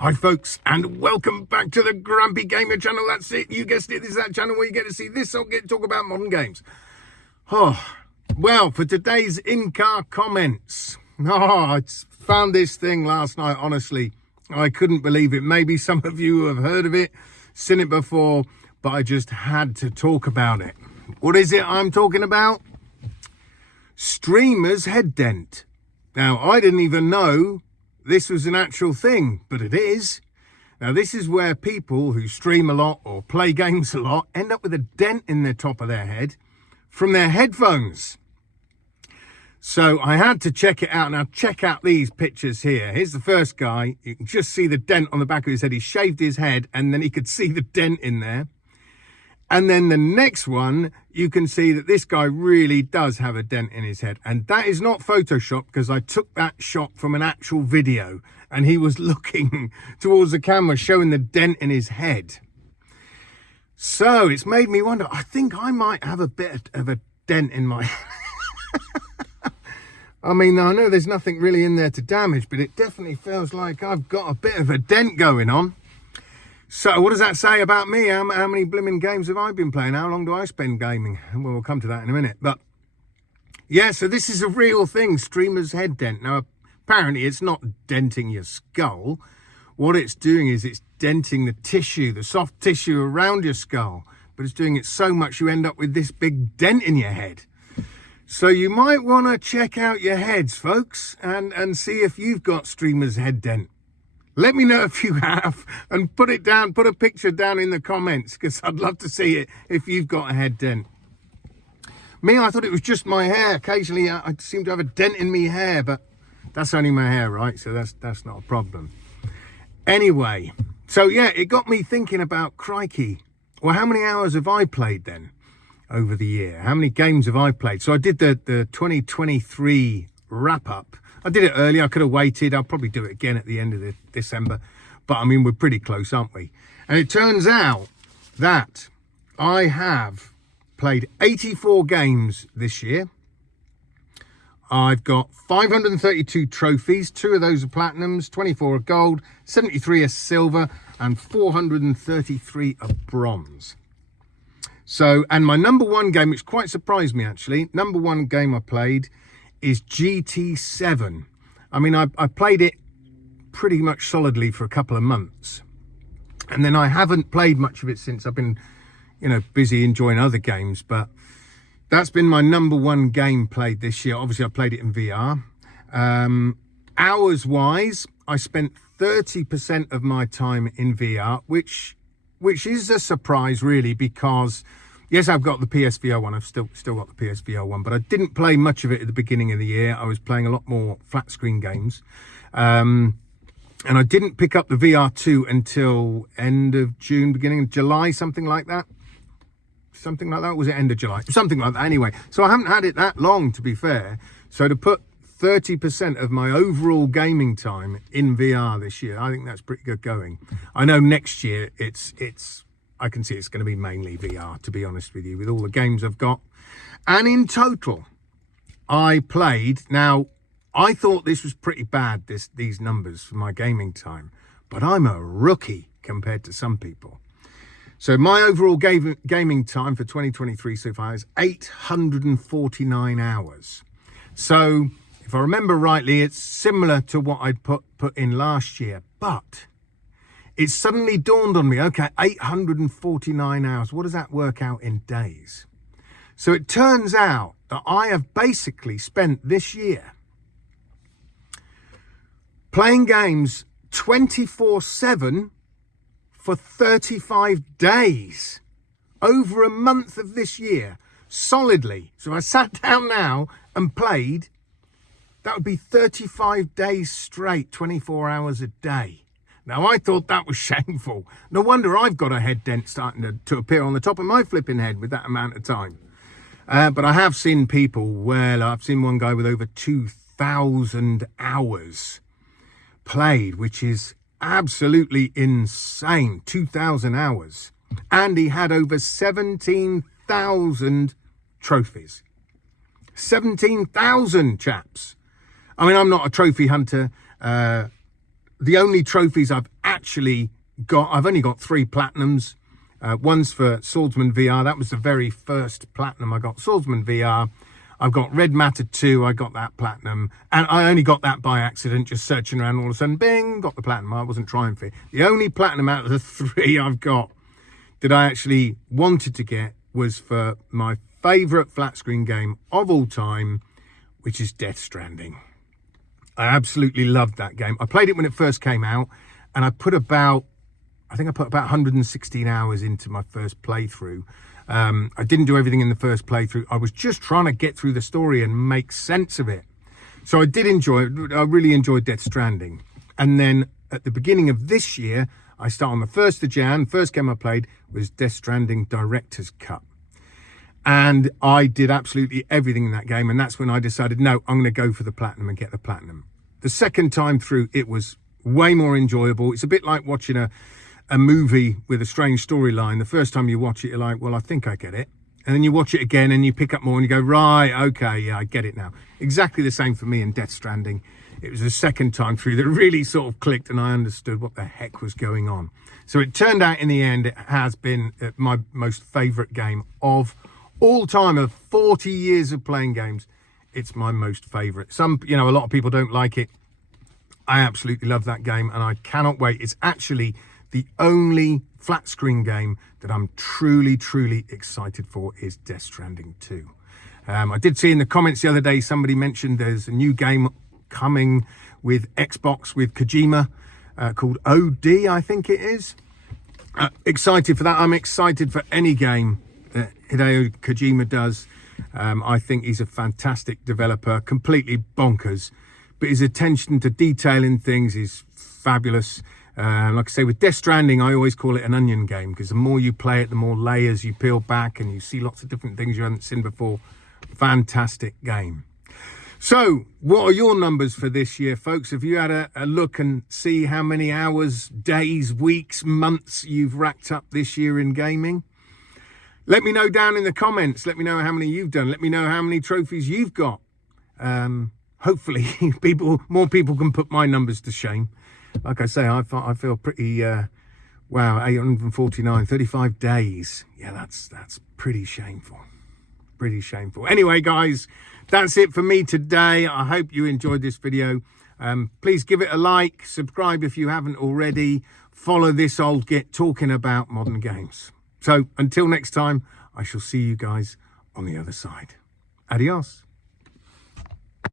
Hi folks, and welcome back to the Grumpy Gamer channel. That's it, you guessed it, this is that channel where you get to see this or get to talk about modern games. Oh, well, for today's in-car comments, I found this thing last night, honestly. I couldn't believe it. Maybe some of you have heard of it, seen it before, but I just had to talk about it. What is it I'm talking about? Streamer's head dent. Now, I didn't even know this was an actual thing, but it is. Now, this is where people who stream a lot or play games a lot end up with a dent in the top of their head from their headphones. So I had to check it out. Now, check out these pictures here. Here's the first guy. You can just see the dent on the back of his head. He shaved his head, and then he could see the dent in there. And then the next one, you can see that this guy really does have a dent in his head. And that is not Photoshop, because I took that shot from an actual video and he was looking towards the camera, showing the dent in his head. So it's made me wonder, I think I might have a bit of a dent in my head. I mean, I know there's nothing really in there to damage, but it definitely feels like I've got a bit of a dent going on. So what does that say about me? How many blimmin' games have I been playing? How long do I spend gaming? Well, we'll come to that in a minute. But yeah, so this is a real thing, streamer's head dent. Now, apparently it's not denting your skull. What it's doing is it's denting the tissue, the soft tissue around your skull. But it's doing it so much you end up with this big dent in your head. So you might want to check out your heads, folks, and see if you've got streamer's head dent. Let me know if you have, and put it down, put a picture down in the comments, because I'd love to see it if you've got a head dent. Me, I thought it was just my hair. Occasionally I seem to have a dent in me hair, but that's only my hair, right? So that's not a problem. Anyway, so yeah, it got me thinking about, crikey, well, how many hours have I played then over the year? How many games have I played? So I did the 2023 wrap up. I did it early. I could have waited. I'll probably do it again at the end of December. But I mean, we're pretty close, aren't we? And it turns out that I have played 84 games this year. I've got 532 trophies. 2 of those are platinums, 24 are gold, 73 are silver, and 433 are bronze. So, and my number one game, which quite surprised me actually, number one game I played is GT7. I mean, I played it pretty much solidly for a couple of months, and then I haven't played much of it since. I've been, busy enjoying other games, but that's been my number one game played this year. Obviously, I played it in VR. Hours wise, I spent 30% of my time in VR, which is a surprise really, because yes, I've got the PSVR one. I've still got the PSVR one, but I didn't play much of it at the beginning of the year. I was playing a lot more flat screen games. And I didn't pick up the VR2 until end of June, beginning of July, something like that. Something like that. Was it end of July? Something like that anyway. So I haven't had it that long, to be fair. So to put 30% of my overall gaming time in VR this year, I think that's pretty good going. I know next year I can see it's going to be mainly VR, to be honest with you, with all the games I've got. And in total, I played, now, I thought this was pretty bad, these numbers for my gaming time, but I'm a rookie compared to some people. So my overall gaming time for 2023 so far is 849 hours. So if I remember rightly, it's similar to what I'd put in last year, but it suddenly dawned on me, okay, 849 hours. What does that work out in days? So it turns out that I have basically spent this year playing games 24/7 for 35 days. Over a month of this year, solidly. So I sat down now and played, that would be 35 days straight, 24 hours a day. Now, I thought that was shameful. No wonder I've got a head dent starting to appear on the top of my flipping head with that amount of time. But I have seen people, well, I've seen one guy with over 2,000 hours played, which is absolutely insane. 2,000 hours. And he had over 17,000 trophies. 17,000, chaps. I mean, I'm not a trophy hunter. The only trophies I've actually I've only got 3 platinums. One's for Swordsman VR. That was the very first platinum I got. Swordsman VR. I've got Red Matter 2. I got that platinum. And I only got that by accident, just searching around. All of a sudden, bing, got the platinum. I wasn't trying for it. The only platinum out of the 3 I've got that I actually wanted to get was for my favourite flat screen game of all time, which is Death Stranding. I absolutely loved that game. I played it when it first came out, and I put about 116 hours into my first playthrough. I didn't do everything in the first playthrough. I was just trying to get through the story and make sense of it. So I did enjoy it. I really enjoyed Death Stranding. And then at the beginning of this year, I start on the 1st of Jan. First game I played was Death Stranding Director's Cut. And I did absolutely everything in that game. And that's when I decided, no, I'm going to go for the platinum and get the platinum. The second time through, it was way more enjoyable. It's a bit like watching a movie with a strange storyline. The first time you watch it, you're like, well, I think I get it. And then you watch it again and you pick up more and you go, right, okay, yeah, I get it now. Exactly the same for me in Death Stranding. It was the second time through that really sort of clicked and I understood what the heck was going on. So it turned out in the end, it has been my most favourite game of all time. Of 40 years of playing games, it's my most favourite. A lot of people don't like it. I absolutely love that game and I cannot wait. It's actually the only flat screen game that I'm truly, truly excited for is Death Stranding 2. I did see in the comments the other day, somebody mentioned there's a new game coming with Xbox with Kojima called OD, I think it is. Excited for that. I'm excited for any game that Hideo Kojima does. I think he's a fantastic developer, completely bonkers, but his attention to detail in things is fabulous. Like I say, with Death Stranding, I always call it an onion game because the more you play it, the more layers you peel back and you see lots of different things you haven't seen before. Fantastic game. So what are your numbers for this year, folks? Have you had a look and see how many hours, days, weeks, months you've racked up this year in gaming? Let me know down in the comments. Let me know how many you've done. Let me know how many trophies you've got. Hopefully more people can put my numbers to shame. Like I say, I feel pretty, wow, 849, 35 days. Yeah, that's pretty shameful. Pretty shameful. Anyway, guys, that's it for me today. I hope you enjoyed this video. Please give it a like, subscribe if you haven't already. Follow this old git talking about modern games. So until next time, I shall see you guys on the other side. Adios.